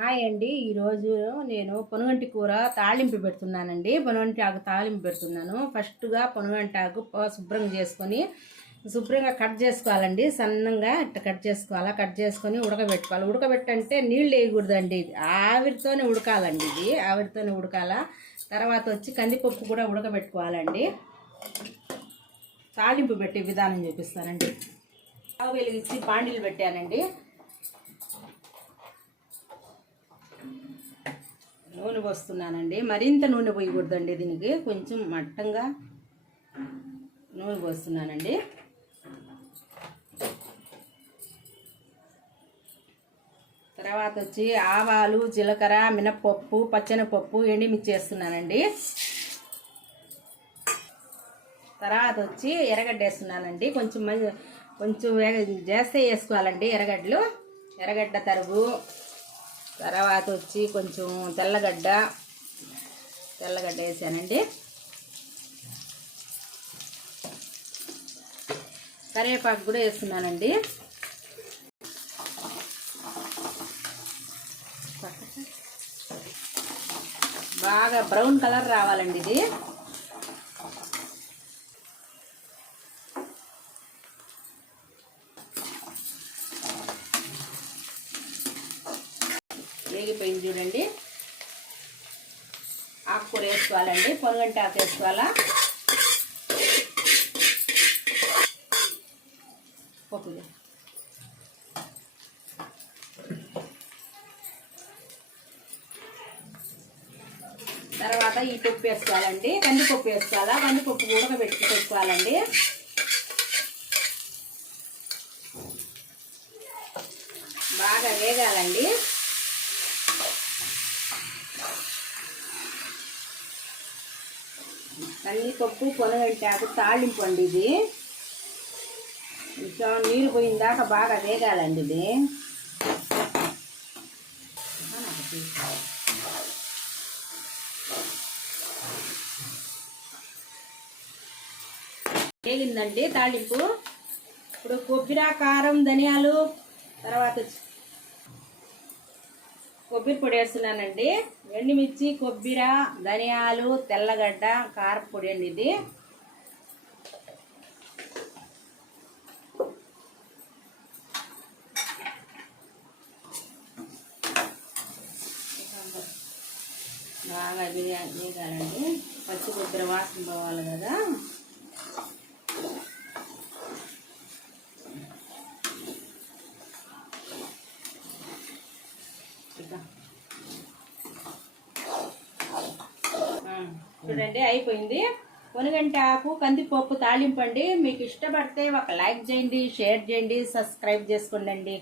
Hi అండి. ఈరోజు నేను పొనుగంటి కూర తాళింపు పెడుతున్నానండి. పొనుగంటి ఆకు తాళింపు పెడుతున్నాను. ఫస్ట్గా పొనుగంటి ఆకు శుభ్రంగా చేసుకొని శుభ్రంగా కట్ చేసుకోవాలండి. సన్నంగా ఇట్లా కట్ చేసుకోవాలా. కట్ చేసుకొని ఉడకబెట్టుకోవాలి. ఉడకబెట్టంటే నీళ్ళు వేయకూడదండి. ఆవిరితోనే ఉడకాలండి. ఇది ఆవిరితోనే ఉడకాల. తర్వాత వచ్చి కందిపప్పు కూడా ఉడకబెట్టుకోవాలండి. తాళింపు పెట్టే విధానం చూపిస్తానండి. స్టవ్ వెలిగించి బాండిలు పెట్టానండి. నూనె పోస్తున్నానండి. మరింత నూనె పోయకూడదండి. దీనికి కొంచెం మట్టంగా నూనె పోస్తున్నానండి. తర్వాత వచ్చి ఆవాలు, జీలకర్ర, మినప్పప్పు, పచ్చెనపప్పు, ఎండుమిర్చి వేస్తున్నానండి. తర్వాత వచ్చి ఎర్రగడ్డ వేస్తున్నానండి. కొంచెం జాస్తి వేసుకోవాలండి ఎర్రగడ్డ తరుగు. తర్వాత వచ్చి కొంచెం తెల్లగడ్డ వేసానండి. కరివేపాకు కూడా వేస్తున్నానండి. బాగా బ్రౌన్ కలర్ రావాలండి ఇది. వేగిపోయింది చూడండి. ఆకుకూర వేసుకోవాలండి. పొనుగంటి ఆకు వేసుకోవాలా. పప్పులు తర్వాత ఈ పప్పు వేసుకోవాలండి. కందిపప్పు వేసుకోవాలా. కందిపప్పు ఉడకబెట్టుకోవాలండి. బాగా వేగాలండి. కందిపప్పు, పొనుగంటి ఆకు తాళింపు అండి. ఇది కొంచెం నీరు పోయిందాక బాగా వేగాలండి. ఇది వేగిందండి తాళింపు. ఇప్పుడు కొబ్బరి, కారం, ధనియాలు, తర్వాత కొబ్బరి పొడి వేస్తున్నానండి. ఎండుమిర్చి, కొబ్బరి, ధనియాలు, తెల్లగడ్డ, కారపొడి అండి. ఇది బాగా వేగాలండి. పచ్చి కొబ్బరి వాసన పోవాలి కదా. చూడండి అయిపోయింది. పొనుగంటి ఆకు కందిపప్పు తాళింపు అండి. మీకు ఇష్టపడితే ఒక లైక్ చేయండి, షేర్ చేయండి, సబ్స్క్రైబ్ చేసుకోండి.